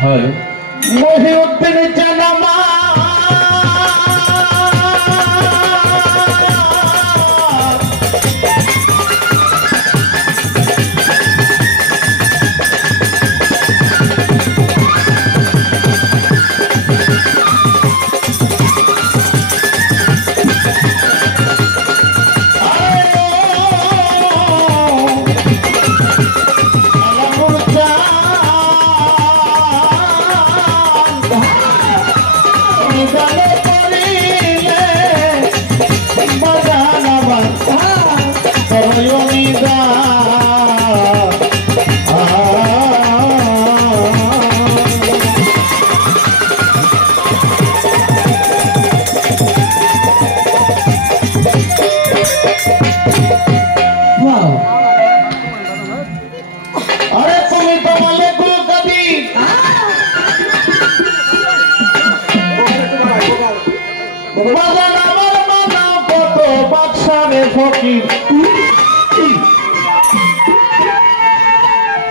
হয় মহিউদ্দিন জানামা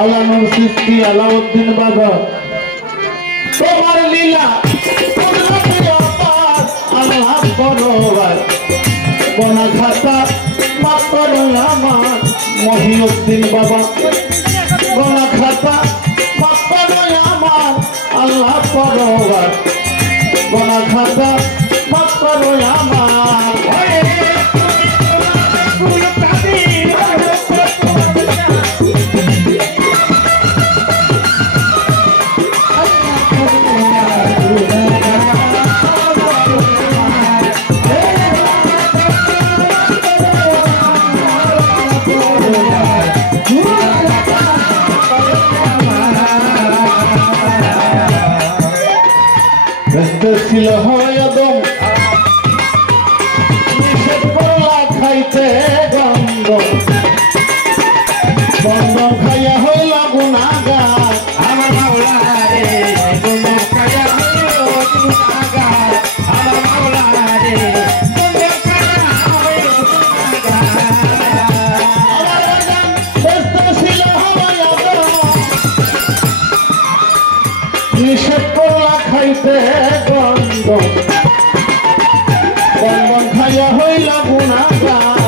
আলানুর সৃষ্টি আলাউদ্দিন বাবা তোমার লীলা আল্লাহ বড়বার বনা খাতা মাফ করো আমার মহিউদ্দিন বাবা বনা খাতা মাফ করো আমার আল্লাহ বড়বার বনা খাতা মাফ করো আমার ছিল হয়দম নিষেধ করলা খাইতে গন্ধ গন্ধ খাইয়া হইল গুনাগার আমার মাওলা রে গন্ধ খাইয়া হইল গুনাগার আমার মাওলা রে গন্ধ খাইয়া হইল গুনাগার আমার রাজান ব্যস্ত ছিল হয়দম নিষেধ করলা খাইতে বন্ধন খাইয়া হইল গুনাগার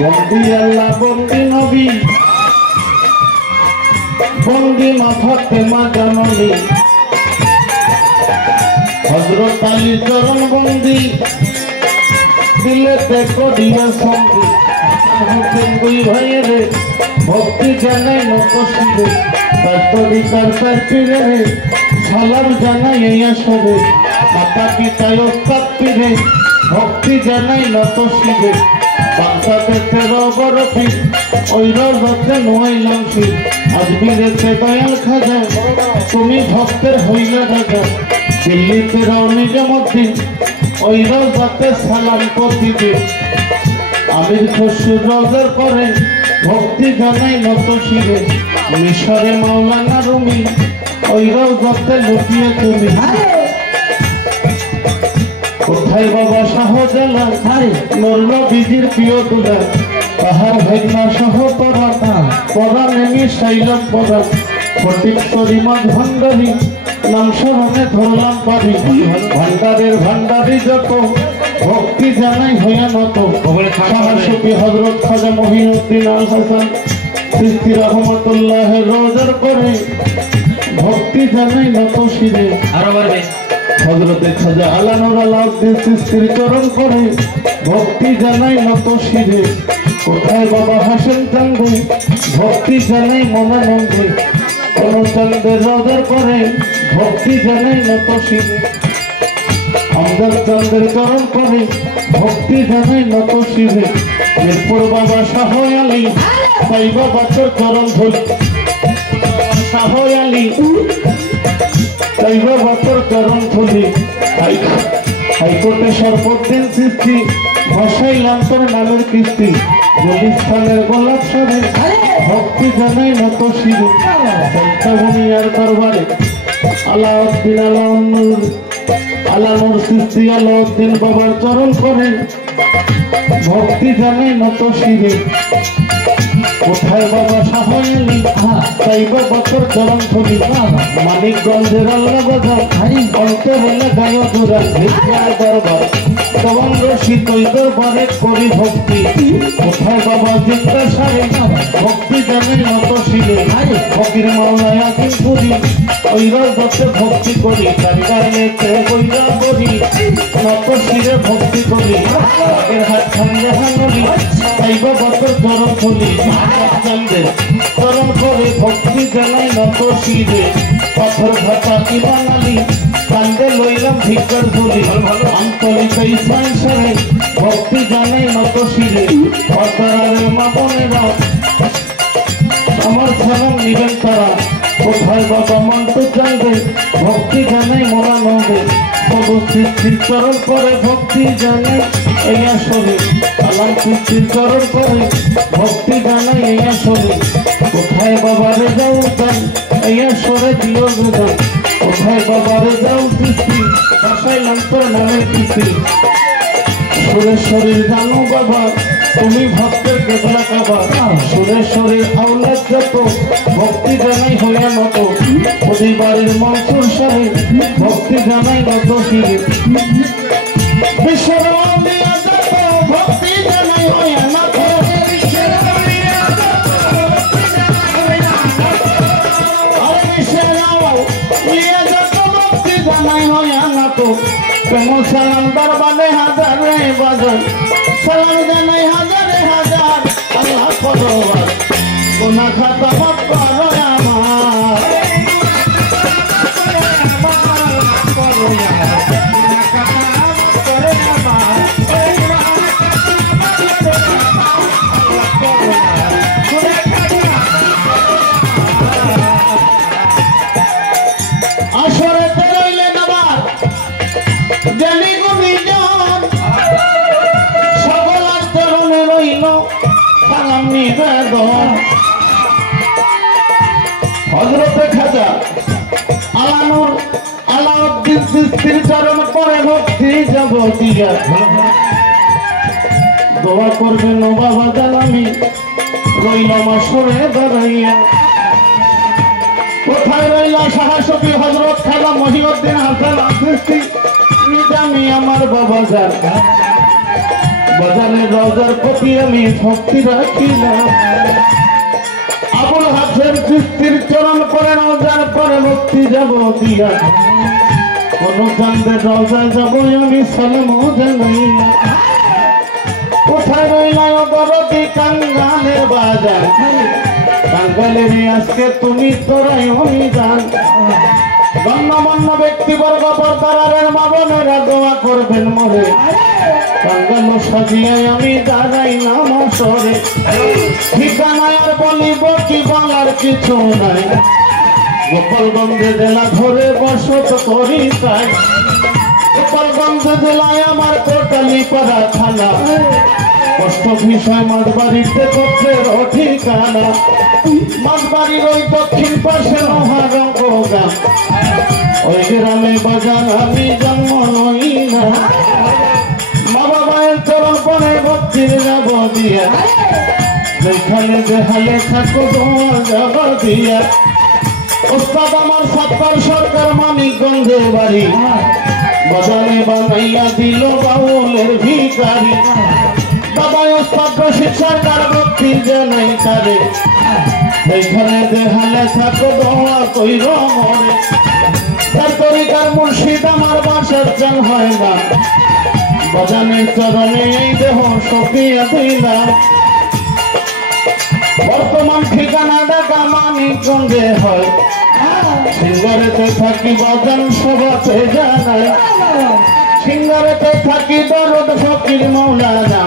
বন্দি আল্লাহ বন্দি নবী বন্দি মাথাতে মা জানলি হযরত আলী চরণ বন্দি দিলেতে করিয়া সঙ্গী হোসেন দুই ভাইয়ের ভক্তি জানাই নকশিরে তরিকার তার পীরে সালাম জানাই এই আসরে মাতা পিতায় ওস্তাদ পীরে ভক্তি জানাই নকশিরে বাংলাদেশে রবরফি ওই রজতে নোয়াইলাম শিব আজমিরেতে দয়াল খাজা তুমি ভক্তের হইলে রাজা দিল্লিতে রাও নিজামুদ্দিন ওই রজতে সালাম প্রতিদিন আমির খসরুর রজের পরে ভক্তি জানাই নত শিরে মিশরে মাওলানা রুমি ওই রজতে লুকিয়ে তুমি কোথায় বাবা শাহজালাল নূর নবীজির প্রিয় দুলাল তাহার ভাগ্না সহ পরাণে মিশাইলাম পরাণ ফটিকছড়ি মাঝ ভান্ডারী নাম স্মরণে ধরলাম পারি ভান্ডারের ভান্ডারী যত ভক্তি জানাই হইয়া নত শাহসুফি হযরত খাজা মহিউদ্দিন আল হাসান চিশতি রহমাতুল্লাহ রোজার করে ভক্তি জানাই নত শিরে আরো বলবে হযরতে খাজা আলানুর আলাউদ্দিন চিশতির চরণ করে ভক্তি জানাই নত শিরে কোথায় বাবা হাসেন চান্দে ভক্তি জানাই মনানন্দে কোন চন্দ্রের রোজার করে ভক্তি জানাই নত শিরে আমজাদ চন্দ্রের চরণ করে ভক্তি জানাই নত শিরে এরপর বাবা শাহ আলী সাই বাবা তোর চরণ ধরি শাহ আলী সাই বাবা তোর চরণ ধরি হাইকোর্টে সর্বদিন সৃষ্টি বসাইলাম তোর নামের কিস্তি গুলিস্তানের গোলাপ সরে ভক্তি জানাই নত শিরে দুনিয়ার দরবারে আলাউদ্দিন আলানুর সৃষ্টি আলাউদ্দিন বাবার চরণ করে ভক্তি জানাই নত শিরে কোথায় বাবা শাহ আলী তাই বাবা তোর চরণ ধরি মানিকগঞ্জের আল্লাহ বাজার অন্তরে লাগায় জোড়া ভিক্ষার দরবার তবন রশি তৈ দরবারে করি ভক্তি কোথায় বাবা জিজ্ঞাসারে ভক্তি জানাই নত শিরে ফকির মাওলায় আদিন করি ওই রজতে ভক্তি করি কাঙ্গালেতে বইরা করি নত শিরে ভক্তি করি এর হাত খান্দে হানরি তাই বাবা তোর চরণ ধরি চন্দ্রের চরণ করে ভক্তি জানাই নত শিরে পাথর ভাতা কি বাঙালি কান্দে লইলাম ভিক্ষার বলি আন্তরিক ইসলামে ভক্তি জানাই নত শিরে অতরারের মা বোনেরা আমার সালাম নিবেন তারা কোথায় বাবা মন্টু চাঁদে ভক্তি জানাই মোরা নবে সব সৃষ্টির চরণ করে ভক্তি জানাই এই আসরে আলাম সৃষ্টির চরণ করে ভক্তি জানাই এই আসরে কোথায় বাবারে যাও চাই এই আসরে দিও বেদান কোথায় বাবারে যাও সৃষ্টি বসাইলাম তোর নামের কিস্তি সুরেশ্বরীর জানো বাবা তুমি ভক্তের কেবলা কাবা সুরেশ্বরীর আওলাদ যত ভক্তি জানাই হইয়া নত পরিবারের মনসুর সারে ভক্তি জানাই নত শিরে বিশ্বের আউলিয়া যত ভক্তি জানাই হইয়া নত বিশ্বের আউলিয়া যত ভক্তি জানাই হইয়া নত প্রেম সালাম দরবারে হাজারে বাজার সালাম জানাই হাজারে হাজার আল্লাহ পরবার কোনা খাতা মাফ করো আমার আসরেতে রইলেন আবার জ্ঞানী গুণীজন সকল আচরণে রইল সালাম নিবেদন হযরতে খাজা আলানুর আলাউদ্দিন চিশতির চরণ করে ভক্তি যাব দিয়া দোয়া করবেন ও বাবা জালামি রইলাম আসরে দাঁড়াইয়া কোথায় রইলা শাহসুফি হযরত খাজা মহিউদ্দিন হাসান চিশতি নিজামি আমার বাবা যার বাজারের রোজার প্রতি আমি ভক্তি রাখিলাম আবুল হাসেন চিশতির চরণ করে রোজার পরে ভক্তি যাব দিয়া কোন চাঁদের রোজায় যাব আমি সালাম জানাই কোথায় রইলা দরদি কাঙ্গালের বাজার কাঙ্গালের আজকে তুমি তোরাই আমি জান গণ্যমান্য ব্যক্তিবর্গ পর্দারের মা বোনেরা দোয়া করবেন মরে কাঙ্গালো সাজিয়ায় আমি দাঁড়াই নাম সরে ঠিকানায় আর বলিব কি বলার কিছু নাই গোপালগঞ্জে জেলা ধরে বসত করি তাই গোপালগঞ্জ জেলায় আমার কোটালি পাড়া থানা কষ্ট বিষয় মাঠবাড়িতে কক্ষের ঠিকানা মাঠবাড়ির ওই দক্ষিণ পাশে মহারঙ্গ গ্রাম ওই গ্রামে বাজার আমি জন্ম নই না মা বাবার চরণ পরে ভক্তির যাব দিয়া যেখানে যেহালে থাকো তোমার যাব দিয়া ওস্তাদ আমার সত্তর সরকার মানিকগঞ্জে বাড়ি বদলে বানাইয়া দিল বাউলের ভিখারি বাবা ওস্তাদ শিক্ষার ভক্তি জানাই তারে এইখানে দেহালে থাকো দোয়া কইর মরে তার তরিকার মুর্শিদ আমার বাসার জান হয় না বাজানের চরণে এই দেহ সপিয়া দিলাম বর্তমান ঠিকানা ঢাকা মানিকগঞ্জে হয় সিঙ্গারেতে থাকি বাজান সভাতে জানাই সিঙ্গারেতে থাকি দরদ ফকির মৌলানা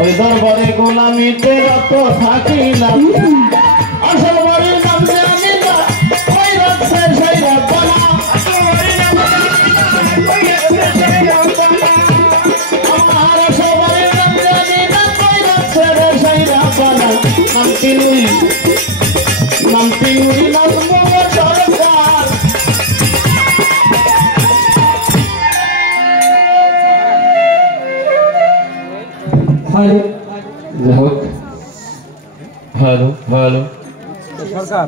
ওই দরবারে গোলামিতে রত থাকিলাম আসল বাড়ির নাম জানি না ওই রাখছে সেই রাখবানা আমার আসল বাড়ির নাম জানি না ওই রাখছে সেই রাখবানা নাম তিনুরি নাম সরকার ভালো ভালো সরকার